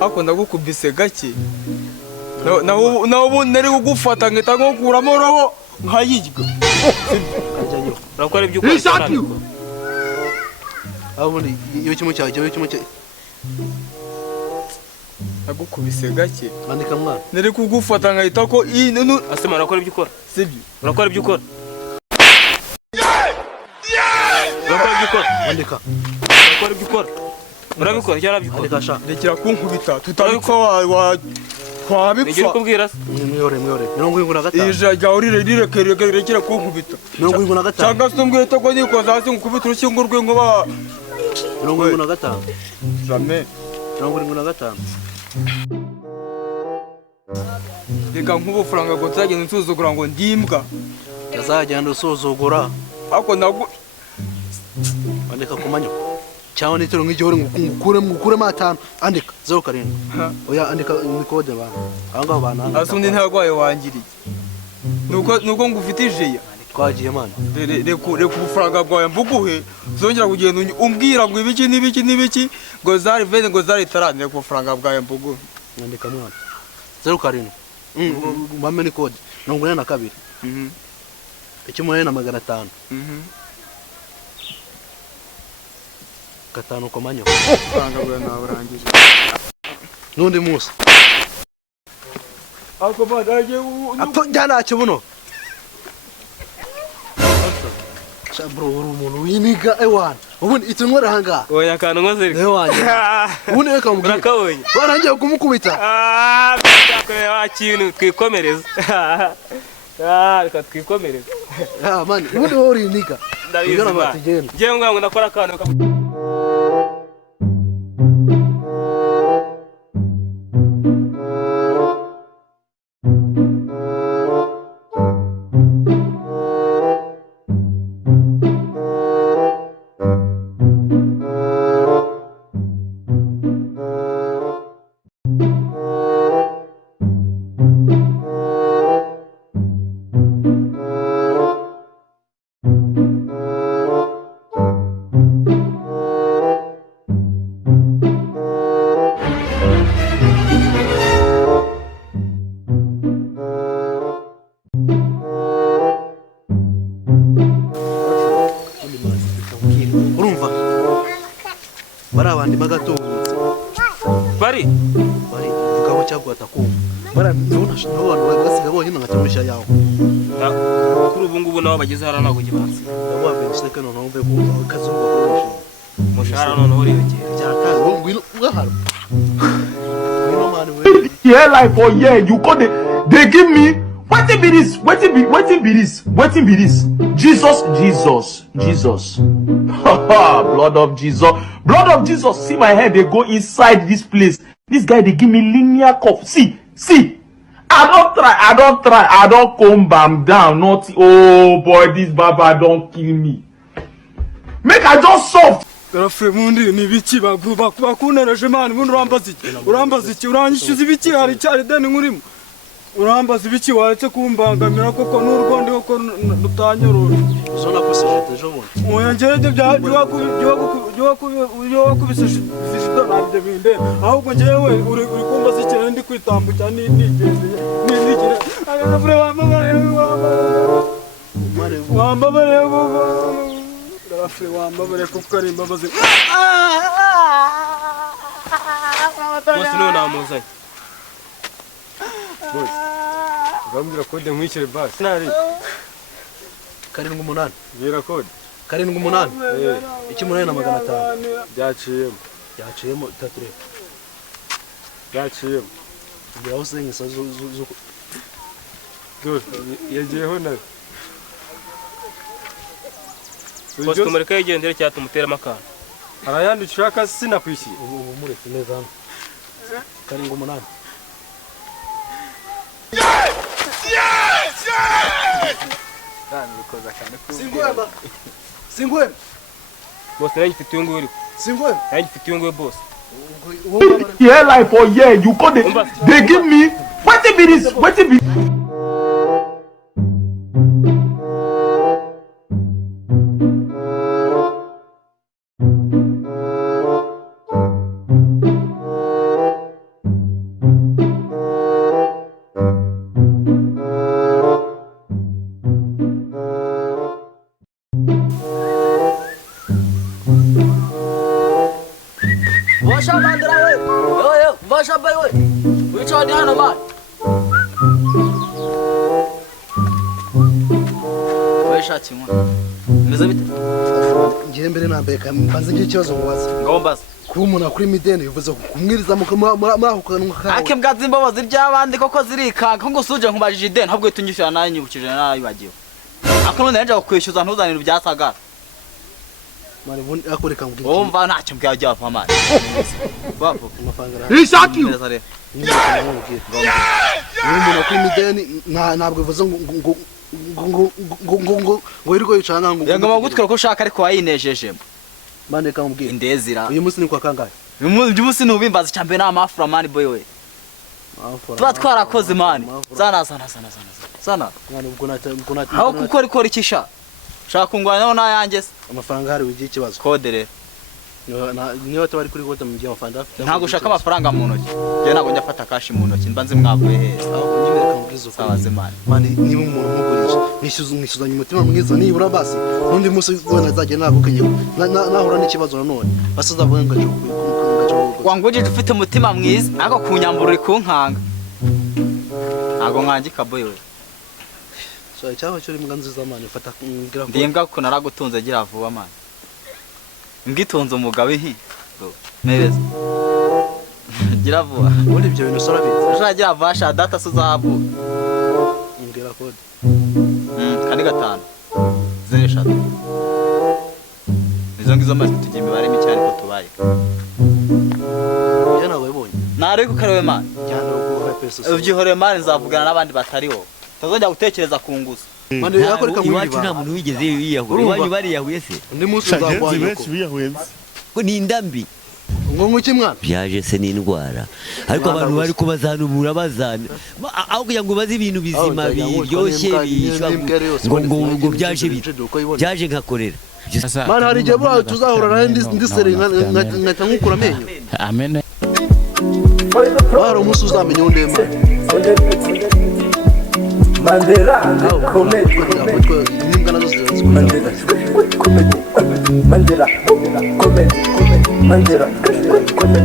ako ndagukubise gake na ubu nari kugufata ngita nko kuramo roho nkayirya kajyayo urakora ibyo ukora abundi iyo kimwe cyawe ndagukubise gake andika mwana nari kugufata nkahita ko asema urakora ibyo ukora sibyo urakora ibyo ukora urakora ibyo ukora andika urakora ibyo ukora urabikora cyangwa urabikora andika sha rekera kunkubita tutabipfa twabipfa nigire kubwira se mwiyore 75 ija ryawe rirekera kunkubita 75 cyangwa se umbwire ko nikoza hasi nkukubita urushingo rw'inkuba 75 jamais 75 reka nk'ubufaranga ngo nzagenda nsuzugura ngo ndimbwa yazagenda usuzugura ako andika kumanyo cyangwa nitero nk'igihore ngukuremo 5 andika 07 oya andika ni code bana ahanga bana asundi ntagwaye wangiriye nuko ngufite ijeya twagiye mana reka ubufaranga bwawe mbuguhe zongera kugenda umbwira ngo ibiki ngo zari vene ngo zari tarane ku bufaranga bwawe mbuguhe andika mwana 07 mame ni code 42 ikimunani na 500 gatanu komanyo bufaranga bwawe nawe urangije nundi musa ako badaje apo jana kibuno bro umuntu winiga ewan ubundi itunwera hanga oya kantu nkoze ewan ubundi reka mubwire urakabonye barangiye kumukubita wa kintu twikomereza reka twikomereza man ubundi wowe uriniga ndabizi ba ngiye ngo ndakora akantu urumva barabandi magatubutse bari vugaho cyangwa atakumva barabona abantu basiga bonyine ngatumisha yawo kuri ubu ngubu nabo bageze hara nago gibanze ndabwa benseka none umbe ko kazuba koresha mushahara none uriyongera cyaka ngwino ugahara here like for here you go they give me wetin be this Jesus blood of Jesus see my head they go inside this place this guy they give me linear cup see I don't comb am down not oh boy this baba don't kill me make I just soft Mundi ni biki bakunereje mani bundi urambaza iki uranyishyuza ibiki hari cyari deni nkurimo urambaza ibiki waretse kumbangamira koko n'urwondi koko rutanyorora zona kusije ejo bundi oya ngeje wakubise visito nabyo binde ahubwo ngewe uri kumbaza iki ndi kwitambukira nigendeye nigire agafure wambabare Rafi wambabare kuko ari imbabazi bose none namuzanye bose bambwira kode nkwikire basi nari 78 gira kode 78 ikimunani na 500 byaciyemo tature byaciyemo yaho sengisa zo yagiyeho nawe bose kumureka yigendere cyatumutera amakana arayandi ushaka sinakwishyira ubu muretse neza hano 78 Singwem bose yagifite uyu nguyu uri Singwem yagifite uyu nguyu bose here like for here you go they give me wetin be Washa Mandela we. Yo, washa bay we. Wica hadi hano man. Washa kimwa. Meze bite? Ngiye mbere nambeka mbanze ngiye ikibazo mubaza. Ngombaza. Kuba umuntu akuri mideni bivuze kumwiriza mwahukanwa kawe. Ake mbwazi imbabazi ry'abandi koko zirikanga ngo suje nkubajije ideni ntabwo tunyishyura nayo nyibukije narayibagiwe. Ako none yaje kwishyuza ntuzanira ibyasagara. Mari bundi akoreka mbwira. Umva ntacyo mbyaje ava mari. Bapo Amafanga. Ishaki. Umuntu akuri mideni ntabwo bivuze ngo wiriko yicanga ngo. Yangoma gutwara ko ushaka ariko wayinejeje. Mande kamubwira. Indezira. Uyu munsi ni kwa kangahe? Uyu munsi nubimbaza cyambe na mafura man boy we. Tuba twarakoze mani. Sana. Mwana ubwo nata. Aho kuko rikora ikisha. Shaka kungwana na yanjye se. Amafaranga hari ugiye ikibazo. Kode rero. Niyo tabari kuri gota mu gihe amafaranga afite. Ntago ushaka amafaranga mu ntoki. Je ntago njafata cash mu ntoki mbanze mwavuye heza. Aho nyimere kamubwiza uko. Sabaze mani. Mani niba umuntu mugurije nishyuzanye umutima mwiza nibura basi. Nundi munsi ubona azajya nagukenye. Nahura n'ikibazo nanone. Basazavuga ngo ngacho. Wanguje ufite umutima mwiza ariko kunyambura uri kunkanga. Ntago nkangika boy we. So cyangwa cyo imbwa nziza mani ufata ngira ko. Ndimbwa ko naragutunze gira vuba mani. Ngitunze umugabo inki. Nereza. Gira vuba. Ubundi ibyo bintu sora biza. Ushagira vasha data suzahabu. Ngira kode. Kandi gatanu. 03. Izo ngizo maze tugiye imibare mike ariko tubaye. Yana webonye. Nari kukarewe man. Yana uko pesa. Ubyihoreye man nzavugana n'abandi batariho. Tazojya gutekereza kunguza. Mande yakoreka muri iwacu nta muntu wigeze yiyahura. Iwanyu bariyahuye se? Undi munsi uzagwanya Ko ni indambi. ngo nguki mwana Byaje se n'indwara. Ariko abantu bari kubazanubura bazana. Aho kugira ngo bazi ibintu bizima biryoshye bishwa ngo byaje byaje nkakorera. Mana hari igihe bwa tuzahura na ndisere nkata nkukura amenyo. Amen. Baro umunsi uzamenya undema. Mandela, comedy, Mandela, comedy, Mandela, comedy, Mandela, comedy, Mandela. Mandela,